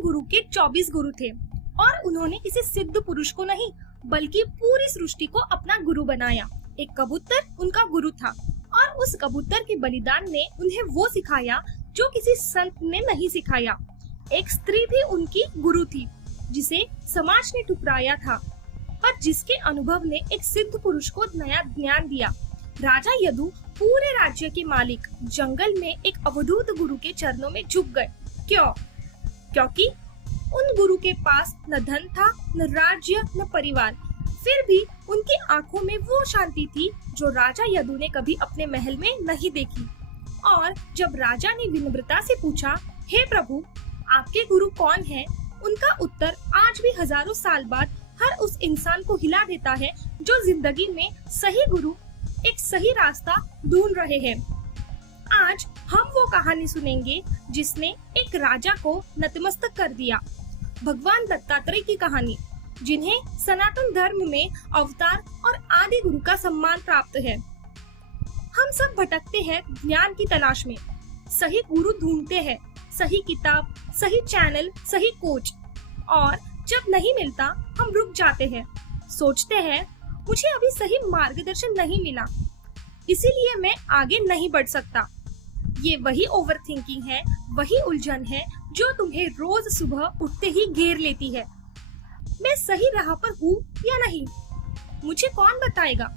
भगवान गुरु के 24 गुरु थे और उन्होंने किसी सिद्ध पुरुष को नहीं बल्कि पूरी सृष्टि को अपना गुरु बनाया। एक कबूतर उनका गुरु था और उस कबूतर के बलिदान ने उन्हें वो सिखाया जो किसी संत ने नहीं सिखाया। एक स्त्री भी उनकी गुरु थी जिसे समाज ने ठुकराया था और जिसके अनुभव ने एक सिद्ध पुरुष को नया ज्ञान दिया। राजा यदु पूरे राज्य के मालिक जंगल में एक अवधूत गुरु के चरणों में झुक गए। क्यों? क्योंकि उन गुरु के पास न धन था, न राज्य, न परिवार। फिर भी उनकी आंखों में वो शांति थी जो राजा यदु ने कभी अपने महल में नहीं देखी। और जब राजा ने विनम्रता से पूछा, हे प्रभु, आपके गुरु कौन है? उनका उत्तर आज भी हजारों साल बाद हर उस इंसान को हिला देता है जो जिंदगी में सही गुरु, एक सही रास्ता ढूंढ रहे हैं। आज हम वो कहानी सुनेंगे जिसने एक राजा को नतमस्तक कर दिया। भगवान दत्तात्रेय की कहानी, जिन्हें सनातन धर्म में अवतार और आदि गुरु का सम्मान प्राप्त है। हम सब भटकते हैं ज्ञान की तलाश में, सही गुरु ढूंढते हैं, सही किताब, सही चैनल, सही कोच, और जब नहीं मिलता हम रुक जाते हैं, सोचते हैं मुझे अभी सही मार्गदर्शन नहीं मिला, इसीलिए मैं आगे नहीं बढ़ सकता। ये वही ओवरथिंकिंग है, वही उलझन है जो तुम्हें रोज सुबह उठते ही घेर लेती है। मैं सही राह पर हूँ या नहीं, मुझे कौन बताएगा?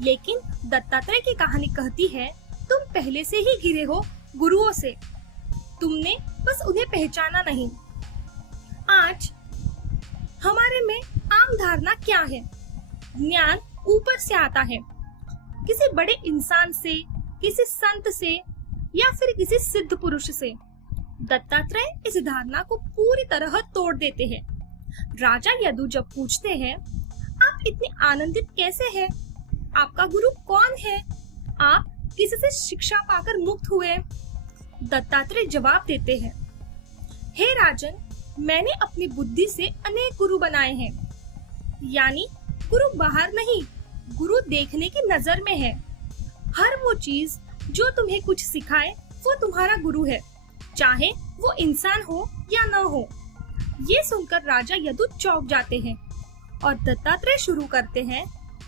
लेकिन दत्तात्रेय की कहानी कहती है, तुम पहले से ही घिरे हो गुरुओं से, तुमने बस उन्हें पहचाना नहीं। आज हमारे में आम धारणा क्या है? ज्ञान ऊपर से आता है, किसी बड़े इंसान से, किसी संत से या फिर किसी सिद्ध पुरुष से। दत्तात्रेय इस धारणा को पूरी तरह तोड़ देते हैं। राजा यदु जब पूछते हैं, आप इतने आनंदित कैसे हैं? आपका गुरु कौन है? आप किसी से शिक्षा पाकर मुक्त हुए? दत्तात्रेय जवाब देते हैं, हे राजन, मैंने अपनी बुद्धि से अनेक गुरु बनाए हैं। यानी गुरु बाहर नहीं, गुरु देखने की नजर में है। हर वो चीज जो तुम्हें कुछ सिखाए वो तुम्हारा गुरु है, चाहे वो इंसान हो या न हो। ये सुनकर राजा यदु चौंक जाते हैं और दत्तात्रेय शुरू करते हैं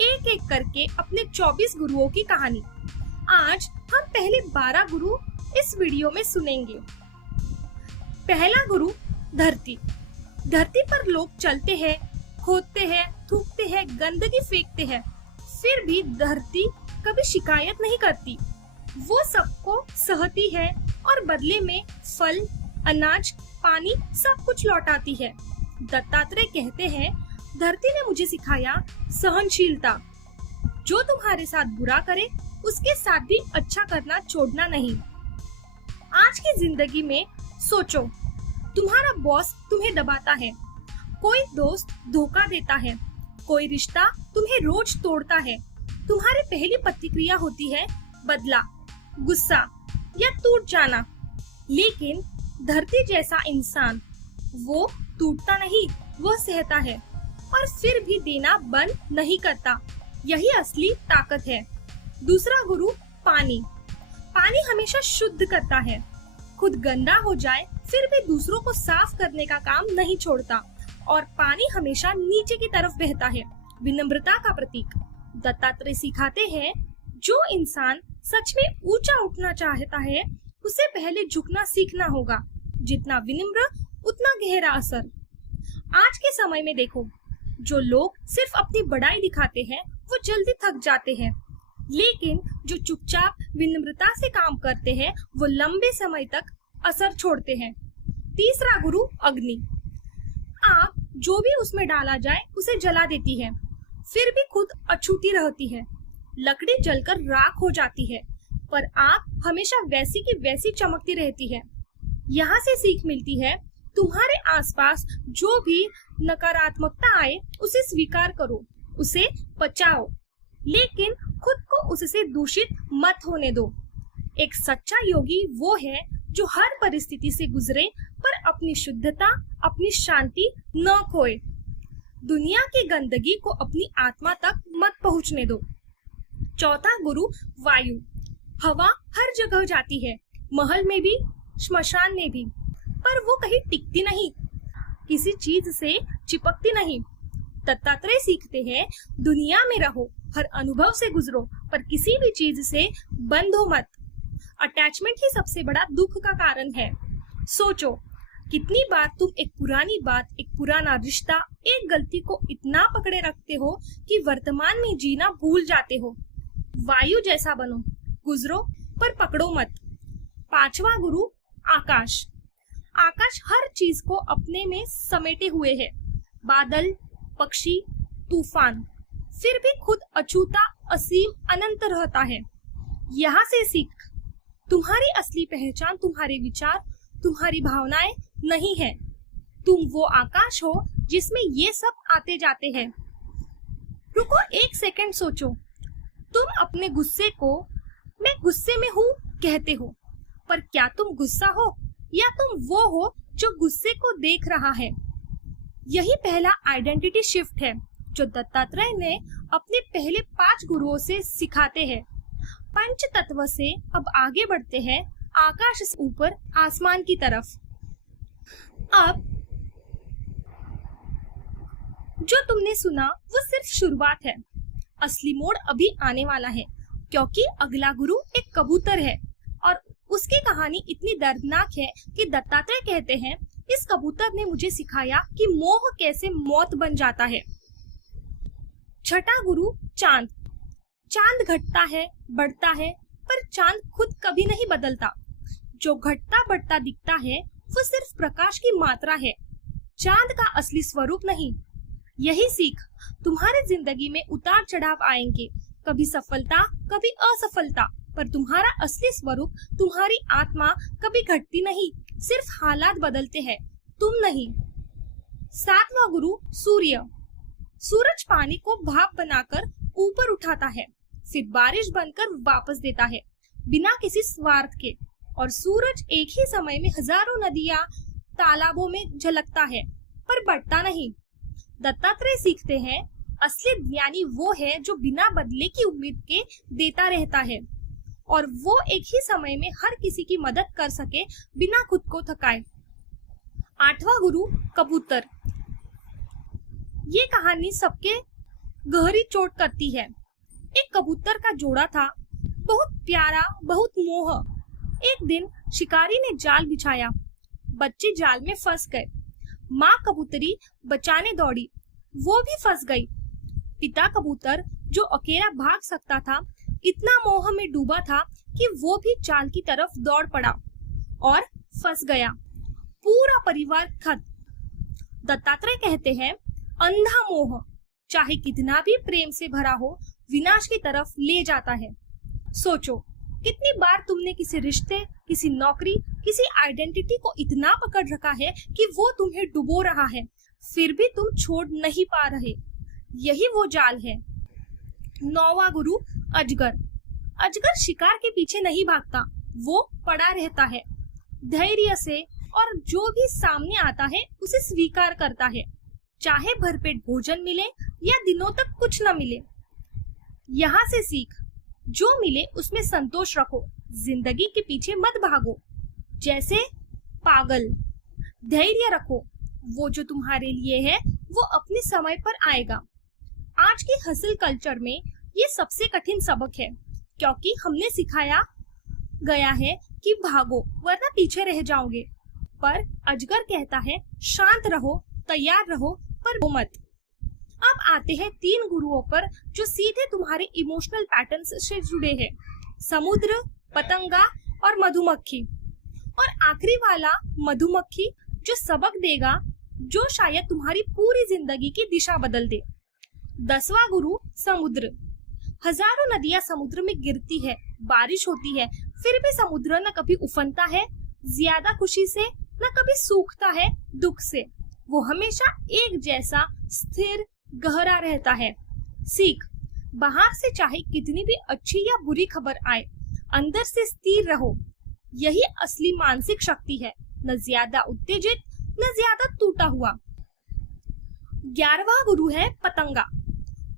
एक एक करके अपने 24 गुरुओं की कहानी। आज हम पहले 12 गुरु इस वीडियो में सुनेंगे। पहला गुरु धरती। धरती पर लोग चलते हैं, खोदते हैं, थूकते हैं, गंदगी फेंकते हैं, फिर भी धरती कभी शिकायत नहीं करती। वो सबको सहती है और बदले में फल, अनाज, पानी सब कुछ लौटाती है। दत्तात्रेय कहते हैं, धरती ने मुझे सिखाया सहनशीलता। जो तुम्हारे साथ बुरा करे उसके साथ भी अच्छा करना छोड़ना नहीं। आज की जिंदगी में सोचो, तुम्हारा बॉस तुम्हें दबाता है, कोई दोस्त धोखा देता है, कोई रिश्ता तुम्हें रोज तोड़ता है। तुम्हारी पहली प्रतिक्रिया होती है बदला, गुस्सा या टूट जाना। लेकिन धरती जैसा इंसान वो टूटता नहीं, वो सहता है और फिर भी देना बंद नहीं करता। यही असली ताकत है। दूसरा गुरु पानी। पानी हमेशा शुद्ध करता है, खुद गंदा हो जाए फिर भी दूसरों को साफ करने का काम नहीं छोड़ता, और पानी हमेशा नीचे की तरफ बहता है, विनम्रता का प्रतीक। दत्तात्रेय सिखाते हैं, जो इंसान सच में ऊंचा उठना चाहता है उसे पहले झुकना सीखना होगा। जितना विनम्र उतना गहरा असर। आज के समय में देखो, जो लोग सिर्फ अपनी बड़ाई दिखाते हैं वो जल्दी थक जाते हैं, लेकिन जो चुपचाप विनम्रता से काम करते हैं वो लंबे समय तक असर छोड़ते हैं। तीसरा गुरु अग्नि। आग जो भी उसमें डाला जाए उसे जला देती है, फिर भी खुद अछूती रहती है। लकड़ी जलकर राख हो जाती है, पर आग हमेशा वैसी की वैसी चमकती रहती है। यहाँ से सीख मिलती है, तुम्हारे आसपास जो भी नकारात्मकता आए उसे स्वीकार करो, उसे पचाओ, लेकिन खुद को उससे दूषित मत होने दो। एक सच्चा योगी वो है जो हर परिस्थिति से गुजरे पर अपनी शुद्धता, अपनी शांति न खोए। दुनिया की गंदगी को अपनी आत्मा तक मत पहुंचने दो। चौथा गुरु वायु। हवा हर जगह जाती है, महल में भी, श्मशान में भी, पर वो कहीं टिकती नहीं, किसी चीज से चिपकती नहीं। दत्तात्रेय सीखते हैं, दुनिया में रहो, हर अनुभव से गुजरो, पर किसी भी चीज से बंधो मत। अटैचमेंट ही सबसे बड़ा दुख का कारण है। सोचो, कितनी बार तुम एक पुरानी बात, एक पुराना रिश्ता, एक गलती को इतना पकड़े रखते हो कि वर्तमान में जीना भूल जाते हो। वायु जैसा बनो, गुजरो पर पकड़ो मत। 5वां गुरु आकाश। आकाश हर चीज को अपने में समेटे हुए है। बादल, पक्षी, तूफान, फिर भी खुद अछूता, असीम, अनंत रहता है। यहाँ से सीख, तुम्हारी असली पहचान तुम्हारे विचार, तुम्हारी भावनाएं नहीं है। तुम वो आकाश हो जिसमें ये सब आते जाते हैं। रुको, एक सेकंड सोचो। तुम अपने गुस्से को मैं गुस्से में हूँ कहते हो, पर क्या तुम गुस्सा हो या तुम वो हो जो गुस्से को देख रहा है? यही पहला आइडेंटिटी शिफ्ट है जो दत्तात्रेय ने अपने पहले 5 गुरुओं से सिखाते हैं। पंच तत्व से अब आगे बढ़ते हैं आकाश से ऊपर आसमान की तरफ। अब जो तुमने सुना वो सिर्फ शुरुआत है। असली मोड़ अभी आने वाला है, क्योंकि अगला गुरु एक कबूतर है और उसकी कहानी इतनी दर्दनाक है कि दत्तात्रेय कहते हैं, इस कबूतर ने मुझे सिखाया कि मोह कैसे मौत बन जाता है। छठा गुरु चांद। चांद घटता है, बढ़ता है, पर चांद खुद कभी नहीं बदलता। जो घटता बढ़ता दिखता है वो सिर्फ प्रकाश की मात्रा है, चांद का असली स्वरूप नहीं। यही सीख, तुम्हारे जिंदगी में उतार चढ़ाव आएंगे, कभी सफलता, कभी असफलता, पर तुम्हारा असली स्वरूप, तुम्हारी आत्मा कभी घटती नहीं, सिर्फ हालात बदलते हैं, तुम नहीं। 7वां गुरु सूर्य। सूरज पानी को भाप बनाकर ऊपर उठाता है, फिर बारिश बनकर वापस देता है, बिना किसी स्वार्थ के। और सूरज एक ही समय में हजारों नदियां, तालाबों में झलकता है, पर बढ़ता नहीं। दत्तात्रेय सीखते हैं, असली ज्ञानी वो है जो बिना बदले की उम्मीद के देता रहता है, और वो एक ही समय में हर किसी की मदद कर सके बिना खुद को थकाए। 8वां गुरु कबूतर। ये कहानी सबके गहरी चोट करती है। एक कबूतर का जोड़ा था, बहुत प्यारा, बहुत मोह। एक दिन शिकारी ने जाल बिछाया, बच्चे जाल में फंस गए। माँ कबूतरी बचाने दौड़ी, वो भी फंस गई। पिता कबूतर जो अकेला भाग सकता था, इतना मोह में डूबा था कि वो भी जाल की तरफ दौड़ पड़ा और फंस गया। पूरा परिवार खत्म। दत्तात्रेय कहते हैं, अंधा मोह चाहे कितना भी प्रेम से भरा हो, विनाश की तरफ ले जाता है। सोचो, कितनी बार तुमने किसी रिश्ते, किसी नौकरी, किसी आइडेंटिटी को इतना पकड़ रखा है कि वो तुम्हें डुबो रहा है, फिर भी तुम छोड़ नहीं पा रहे। यही वो जाल है। 9वां गुरु अजगर। अजगर शिकार के पीछे नहीं भागता, वो पड़ा रहता है, धैर्य से, और जो भी सामने आता है उसे स्वीकार करता है, चाहे भरपेट भोजन मिले या दिनों तक कुछ न मिले। यहाँ से सीख, जो मिले उसमें संतोष रखो, जिंदगी के पीछे मत भागो जैसे पागल। धैर्य रखो, वो जो तुम्हारे लिए है वो अपने समय पर आएगा। आज की हसल कल्चर में ये सबसे कठिन सबक है, क्योंकि हमने सिखाया गया है कि भागो वरना पीछे रह जाओगे। पर अजगर कहता है, शांत रहो, तैयार रहो, पर वो मत। अब आते हैं 3 गुरुओं पर जो सीधे तुम्हारे इमोशनल पैटर्न्स से जुड़े हैं, समुद्र, पतंगा और मधुमक्खी। और आखिरी वाला मधुमक्खी, जो सबक देगा जो शायद तुम्हारी पूरी जिंदगी की दिशा बदल दे। 10वां गुरु समुद्र। हजारों नदियां समुद्र में गिरती है, बारिश होती है, फिर भी समुद्र न कभी उफनता है ज्यादा खुशी से, न कभी सूखता है दुख से। वो हमेशा एक जैसा स्थिर, गहरा रहता है। सीख, बाहर से चाहे कितनी भी अच्छी या बुरी खबर आए, अंदर से स्थिर रहो। यही असली मानसिक शक्ति है, न ज्यादा उत्तेजित, न ज्यादा टूटा हुआ। 11वां गुरु है पतंगा।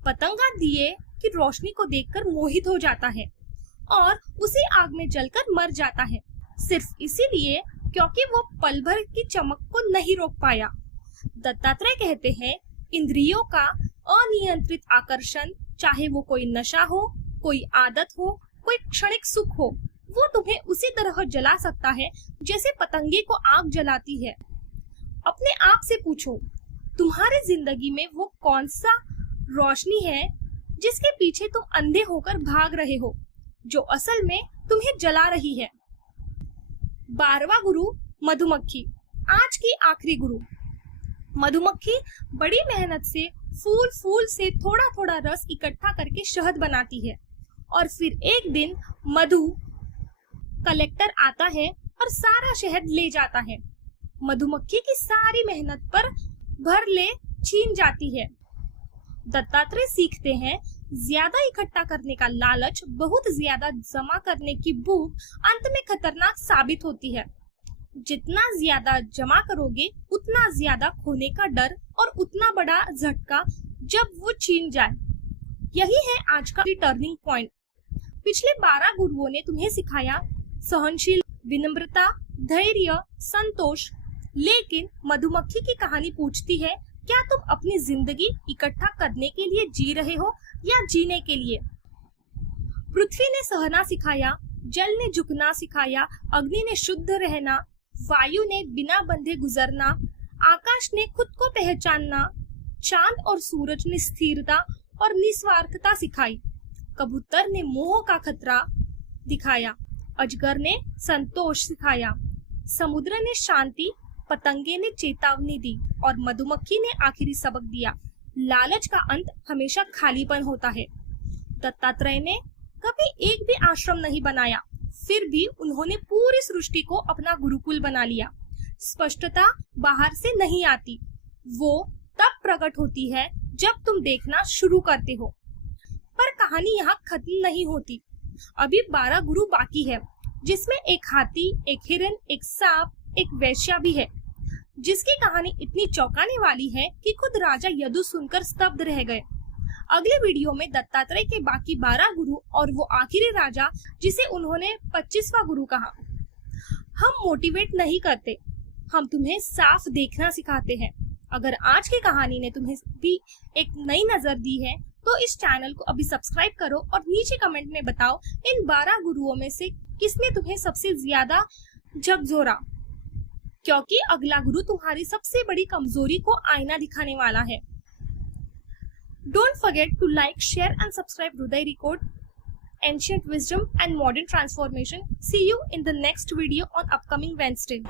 पतंगा दिए की रोशनी को देखकर मोहित हो जाता है और उसी आग में जलकर मर जाता है, सिर्फ इसीलिए क्योंकि वो पल भर की चमक को नहीं रोक पाया। दत्तात्रेय कहते हैं, इंद्रियों का अनियंत्रित आकर्षण, चाहे वो कोई नशा हो, कोई आदत हो, कोई क्षणिक सुख हो, वो तुम्हें उसी तरह जला सकता है जैसे पतंगे को आग जलाती है। अपने आप से पूछो, तुम्हारी जिंदगी में वो कौन सा रोशनी है जिसके पीछे तुम अंधे होकर भाग रहे हो, जो असल में तुम्हें जला रही है। 12वां गुरु मधुमक्खी, आज की आखिरी गुरु। मधुमक्खी बड़ी मेहनत से फूल से थोड़ा थोड़ा रस इकट्ठा करके शहद बनाती है और फिर एक दिन मधु कलेक्टर आता है और सारा शहद ले जाता है। मधुमक्खी की सारी मेहनत पर भरले छीन जाती है। दत्तात्रेय सीखते हैं, ज्यादा इकट्ठा करने का लालच, बहुत ज्यादा जमा करने की भूख अंत में खतरनाक साबित होती है। जितना ज्यादा जमा करोगे उतना ज्यादा खोने का डर और उतना बड़ा झटका जब वो छीन जाए। यही है आज का टर्निंग पॉइंट। पिछले 12 गुरुओं ने तुम्हें सिखाया सहनशील, विनम्रता, धैर्य, संतोष, लेकिन मधुमक्खी की कहानी पूछती है, क्या तुम अपनी जिंदगी इकट्ठा करने के लिए जी रहे हो या जीने के लिए? पृथ्वी ने सहना सिखाया, जल ने झुकना सिखाया, अग्नि ने शुद्ध रहना, वायु ने बिना बंधे गुजरना, आकाश ने खुद को पहचानना, चांद और सूरज ने स्थिरता और निस्वार्थता सिखाई, कबूतर ने मोह का खतरा दिखाया, अजगर ने संतोष सिखाया, समुद्र ने शांति, पतंगे ने चेतावनी दी और मधुमक्खी ने आखिरी सबक दिया, लालच का अंत हमेशा खालीपन होता है। दत्तात्रेय ने कभी एक भी आश्रम नहीं बनाया, फिर भी उन्होंने पूरी सृष्टि को अपना गुरुकुल बना लिया। स्पष्टता बाहर से नहीं आती, वो तब प्रकट होती है जब तुम देखना शुरू करते हो। पर कहानी यहाँ खत्म नहीं होती, अभी 12 गुरु बाकी है, जिसमें एक हाथी, एक हिरन, एक सांप, एक वैश्या भी है, जिसकी कहानी इतनी चौंकाने वाली है कि खुद राजा यदु सुनकर स्तब्ध रह गए। अगले वीडियो में दत्तात्रेय के बाकी 12 गुरु और वो आखिरी राजा जिसे उन्होंने 25वां गुरु कहा। हम मोटिवेट नहीं करते, हम तुम्हें साफ देखना सिखाते हैं। अगर आज की कहानी ने तुम्हें भी एक नई नजर दी है तो इस चैनल को अभी सब्सक्राइब करो और नीचे कमेंट में बताओ इन 12 गुरुओं में से किसने तुम्हें सबसे ज्यादा झकझोरा, क्योंकि अगला गुरु तुम्हारी सबसे बड़ी कमजोरी को आईना दिखाने वाला है। Don't forget to like, share and subscribe Hriday Record, Ancient Wisdom and Modern Transformation. See you in the next video on upcoming Wednesday.